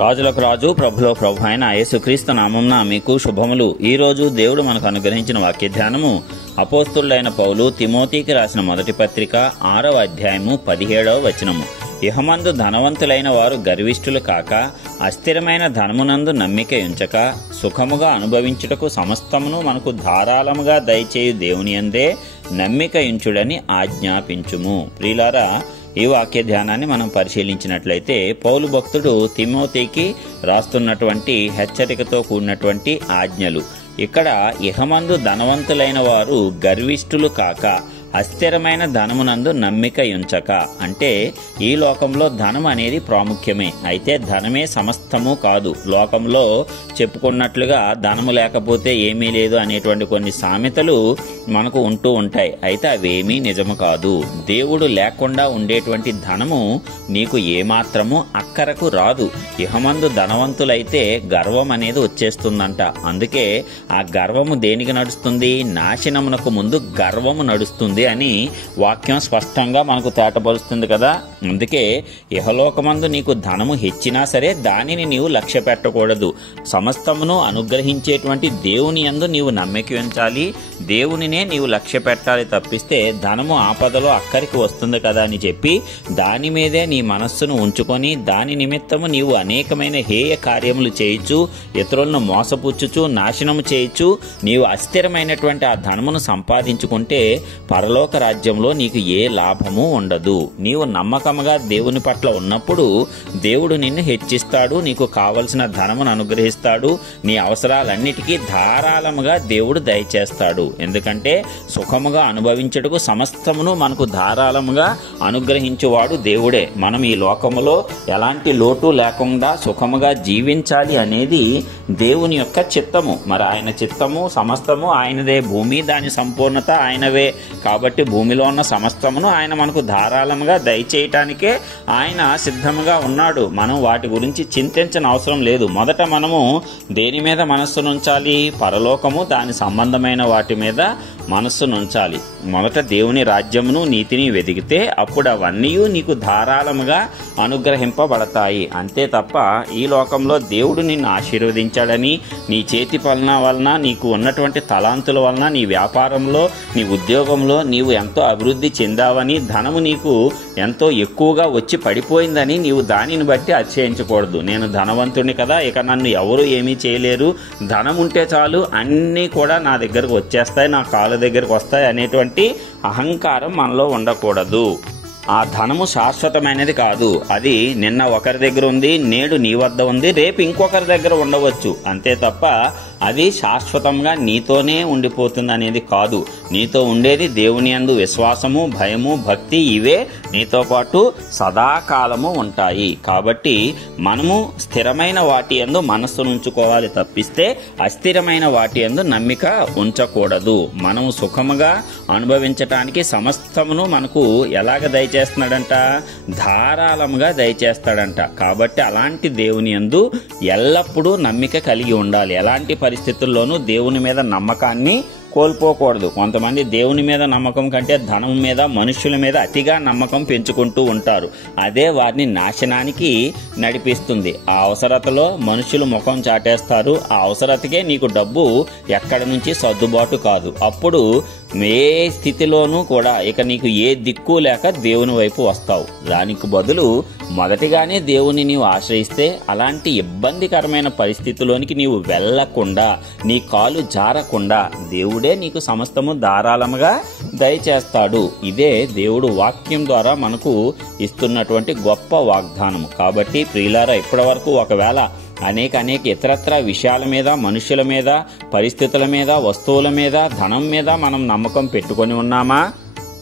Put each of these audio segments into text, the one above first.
రాజులకు రాజు ప్రభులో ప్రభు అయిన యేసుక్రీస్తు నామమున మీకు శుభములు. ఈ రోజు దేవుడు మనకు అనుగ్రహించిన వాక్య ధ్యానము అపోస్తలుడైన పౌలు తిమోతికి రాసిన మొదటి పత్రిక 6వ అధ్యాయము 17వ వచనము. ఇహమందు ధనవంతులైన వారు గర్విష్ఠులు కాక అస్థిరమైన ధనమునందు నమ్మిక ఉంచక సుఖముగా అనుభవించుటకు సమస్తమును మనకు ధారాళముగా దయచేయు దేవుని యందే నమ్మిక ఉంచుడని ఆజ్ఞాపించుము. ప్రియులారా, ఈ వాక్య ధ్యానాన్ని మనం పరిశీలించినట్లయితే పౌలు భక్తుడు తిమోతికి రాస్తున్నటువంటి హెచ్చరికతో కూడినటువంటి ఆజ్ఞలు. ఇక్కడ ఇహమందు ధనవంతులైన వారు గర్విష్ఠులు కాక అస్థిరమైన ధనమునందు నమ్మిక ఉంచక అంటే ఈ లోకంలో ధనం అనేది ప్రాముఖ్యమే. అయితే ధనమే సమస్తము కాదు. లోకంలో చెప్పుకున్నట్లుగా ధనము లేకపోతే ఏమీ లేదు అనేటువంటి కొన్ని సామెతలు మనకు ఉంటూ ఉంటాయి. అయితే అవేమీ నిజము కాదు. దేవుడు లేకుండా ఉండేటువంటి ధనము నీకు ఏమాత్రము అక్కరకు రాదు. ఇహమందు ధనవంతులైతే గర్వం అనేది వచ్చేస్తుందంట. అందుకే ఆ గర్వము దేనికి నడుస్తుంది? నాశనమునకు ముందు గర్వము నడుస్తుంది అని వాక్యం స్పష్టంగా మనకు తేటపరుస్తుంది కదా. అందుకే ఇహలోకమందు నీకు ధనము హెచ్చినా సరే దానిని నీవు లక్ష్య పెట్టకూడదు. సమస్తమును అనుగ్రహించేటువంటి దేవుని యందు నీవు నమ్మిక ఉంచాలి. దేవునినే నీవు లక్ష్య పెట్టాలి తప్పిస్తే ధనము ఆపదలో అక్కడికి వస్తుంది కదా అని చెప్పి దాని మీదే నీ మనస్సును ఉంచుకొని దాని నిమిత్తము నీవు అనేకమైన హేయ కార్యములు చేయొచ్చు, ఇతరులను మోసపుచ్చుచు నాశనము చేయొచ్చు. నీవు అస్థిరమైనటువంటి ఆ ధనమును సంపాదించుకుంటే పరలోక రాజ్యంలో నీకు ఏ లాభము ఉండదు. నీవు నమ్మకముగా దేవుని పట్ల ఉన్నప్పుడు దేవుడు నిన్ను హెచ్చిస్తాడు, నీకు కావలసిన ధనమును అనుగ్రహిస్తాడు, నీ అవసరాలన్నిటికీ ధారాళముగా దేవుడు దయచేస్తాడు. ఎందుకంటే సుఖముగా అనుభవించుటకు సమస్తమును మనకు ధారాళముగా అనుగ్రహించువాడు దేవుడే. మనం ఈ లోకములో ఎలాంటి లోటు లేకుండా సుఖముగా జీవించాలి అనేది దేవుని యొక్క చిత్తము. మరి ఆయన చిత్తము సమస్తము ఆయనదే. భూమి దాని సంపూర్ణత ఆయనవే. కాబట్టి భూమిలో ఉన్న సమస్తమును ఆయన మనకు ధారాళముగా దయచేయటానికే ఆయన సిద్ధముగా ఉన్నాడు. మనం వాటి గురించి చింతించని అవసరం లేదు. మొదట మనము దేని మీద మనస్సును ఉంచాలి? పరలోకము దాని సంబంధమైన వాటి మీద మనస్సును ఉంచాలి. మొదట దేవుని రాజ్యమును నీతిని వెదిగితే అప్పుడు అవన్నీ నీకు ధారాళముగా అనుగ్రహింపబడతాయి. అంతే తప్ప ఈ లోకంలో దేవుడు నిన్ను ఆశీర్వదించాడని నీ చేతి పనుల వలన, నీకు ఉన్నటువంటి తలాంతుల వలన, నీ వ్యాపారంలో, నీ ఉద్యోగంలో నీవు ఎంతో అభివృద్ధి చెందావని, ధనము నీకు ఎంతో ఎక్కువగా వచ్చి పడిపోయిందని నీవు దానిని బట్టి అతిశయించకూడదు. నేను ధనవంతుడిని కదా, ఇక నన్ను ఎవరు ఏమీ చేయలేరు, ధనం ఉంటే చాలు అన్నీ కూడా నా దగ్గరకు వచ్చేస్తాయి, నా కాళ్ళ దగ్గరకు వస్తాయి అనేటువంటి అహంకారం మనలో ఉండకూడదు. ఆ ధనము శాశ్వతమైనది కాదు. అది నిన్న ఒకరి దగ్గర ఉంది, నేడు నీ వద్ద ఉంది, రేపు ఇంకొకరి దగ్గర ఉండవచ్చు. అంతే తప్ప అది శాశ్వతంగా నీతోనే ఉండిపోతుంది అనేది కాదు. నీతో ఉండేది దేవుని యందు విశ్వాసము, భయము, భక్తి. ఇవే నీతో పాటు సదాకాలము ఉంటాయి. కాబట్టి మనము స్థిరమైన వాటి యందు మనస్సును ఉంచుకోవాలి తప్పిస్తే అస్థిరమైన వాటి యందు నమ్మిక ఉంచకూడదు. మనము సుఖముగా అనుభవించటానికి సమస్తమును మనకు ఎలాగ దయచేస్తున్నాడంట? ధారాళముగా దయచేస్తాడంట. కాబట్టి అలాంటి దేవుని యందు ఎల్లప్పుడూ నమ్మిక కలిగి ఉండాలి. ఎలాంటి పరిస్థితుల్లోనూ దేవుని మీద నమ్మకాన్ని కోల్పోకూడదు. కొంతమంది దేవుని మీద నమ్మకం కంటే ధనం మీద, మనుషుల మీద అతిగా నమ్మకం పెంచుకుంటూ ఉంటారు. అదే వారిని నాశనానికి నడిపిస్తుంది. ఆ అవసరతలో మనుషులు ముఖం చాటేస్తారు. ఆ అవసరతకే నీకు డబ్బు ఎక్కడి నుంచి సర్దుబాటు కాదు. అప్పుడు ఏ స్థితిలోనూ కూడా ఇక నీకు ఏ దిక్కు లేక దేవుని వైపు వస్తావు. దానికి బదులు మొదటిగానే దేవుని నీవు ఆశ్రయిస్తే అలాంటి ఇబ్బందికరమైన పరిస్థితిలోనికి నీవు వెళ్లకుండా, నీ కాలు జారకుండా దేవుడే నీకు సమస్తము ధారాళముగా దయచేస్తాడు. ఇదే దేవుడు వాక్యం ద్వారా మనకు ఇస్తున్నటువంటి గొప్ప వాగ్దానము. కాబట్టి ప్రియులారా, ఇప్పటి వరకు ఒకవేళ అనేక ఇతరత్ర విషయాల మీద, మనుషుల మీద, పరిస్థితుల మీద, వస్తువుల మీద, ధనం మీద మనం నమ్మకం పెట్టుకొని ఉన్నామా?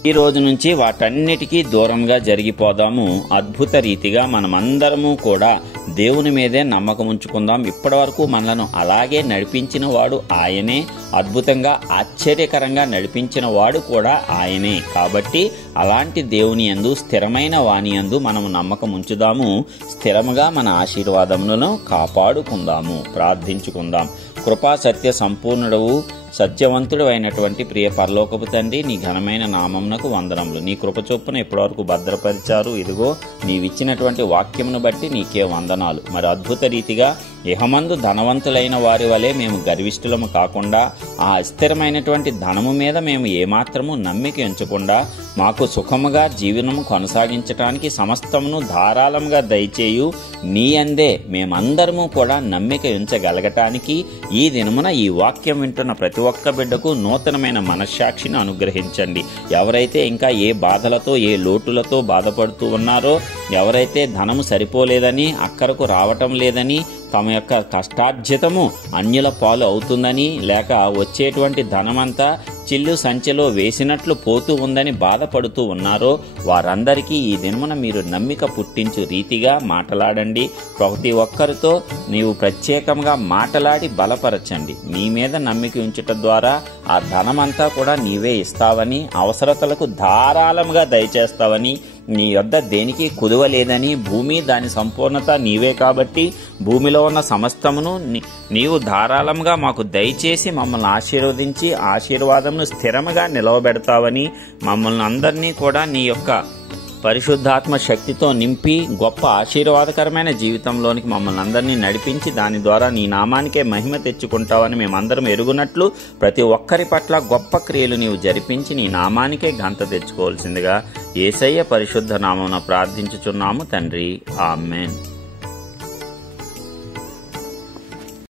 ఈ రోజు నుంచి వాటన్నిటికీ దూరంగా జరిగిపోదాము. అద్భుత రీతిగా మనమందరము కూడా దేవుని మీదే నమ్మకం ఉంచుకుందాం. ఇప్పటి వరకు మనలను అలాగే నడిపించిన వాడు ఆయనే. అద్భుతంగా ఆశ్చర్యకరంగా నడిపించిన వాడు కూడా ఆయనే. కాబట్టి అలాంటి దేవుని యందు, స్థిరమైన వాని యందు మనము నమ్మకం ఉంచుదాము. స్థిరముగా మన ఆశీర్వాదములను కాపాడుకుందాము. ప్రార్థించుకుందాం. కృపా సత్య సంపూర్ణుడవు, సత్యవంతుడు అయినటువంటి ప్రియ పరలోకపు తండ్రి, నీ ఘనమైన నామమునకు వందనములు. నీ కృప చొప్పున ఇప్పటివరకు భద్రపరిచారు. ఇదిగో నీవిచ్చినటువంటి వాక్యమును బట్టి నీకే వందనాలు. మరి అద్భుత రీతిగా ఇహమందు ధనవంతులైన వారి వలె మేము గర్విష్ఠులము కాకుండా, ఆ అస్థిరమైనటువంటి ధనము మీద మేము ఏమాత్రము నమ్మిక ఉంచకుండా, మాకు సుఖముగా జీవనము కొనసాగించటానికి సమస్తమును ధారాళంగా దయచేయు నీ అందే మేమందరము కూడా నమ్మిక ఉంచగలగటానికి ఈ దినమున ఈ వాక్యం వింటున్న ప్రతి ఒక్క బిడ్డకు నూతనమైన మనశ్శాక్షిని అనుగ్రహించండి. ఎవరైతే ఇంకా ఏ బాధలతో ఏ లోటులతో బాధపడుతూ ఉన్నారో, ఎవరైతే ధనము సరిపోలేదని, అక్కరకు రావటం లేదని, తమ యొక్క కష్టార్జితము అన్యుల పాలు అవుతుందని, లేక వచ్చేటువంటి ధనమంతా చిల్లు సంచెలో వేసినట్లు పోతూ ఉందని బాధపడుతూ ఉన్నారో, వారందరికీ ఈ దినమున మీరు నమ్మిక పుట్టించు రీతిగా మాట్లాడండి. ప్రతి ఒక్కరితో నీవు ప్రత్యేకంగా మాట్లాడి బలపరచండి. నీ మీద నమ్మిక ఉంచుట ద్వారా ఆ ధనమంతా కూడా నీవే ఇస్తావని, అవసరతలకు ధారాళంగా దయచేస్తావని, నీ యొద్ద దేనికి కుదువలేదని, భూమి దాని సంపూర్ణత నీవే కాబట్టి భూమిలో ఉన్న సమస్తమును నీవు ధారాళంగా మాకు దయచేసి మమ్మల్ని ఆశీర్వదించి ఆశీర్వాదంను స్థిరముగా నిలవబెడతావని, మమ్మల్ని అందరినీ కూడా నీ యొక్క పరిశుద్ధాత్మ శక్తితో నింపి గొప్ప ఆశీర్వాదకరమైన జీవితంలోనికి మమ్మల్ని అందరినీ నడిపించి దాని ద్వారా నీ నామానికే మహిమ తెచ్చుకుంటావని మేమందరం ఎరుగునట్లు ప్రతి ఒక్కరి పట్ల గొప్ప క్రియలు నీవు జరిపించి నీ నామానికే ఘనత తెచ్చుకోవాల్సిందిగా యేసయ్య పరిశుద్ధ నామమున ప్రార్థించుచున్నాము తండ్రి. ఆమేన్.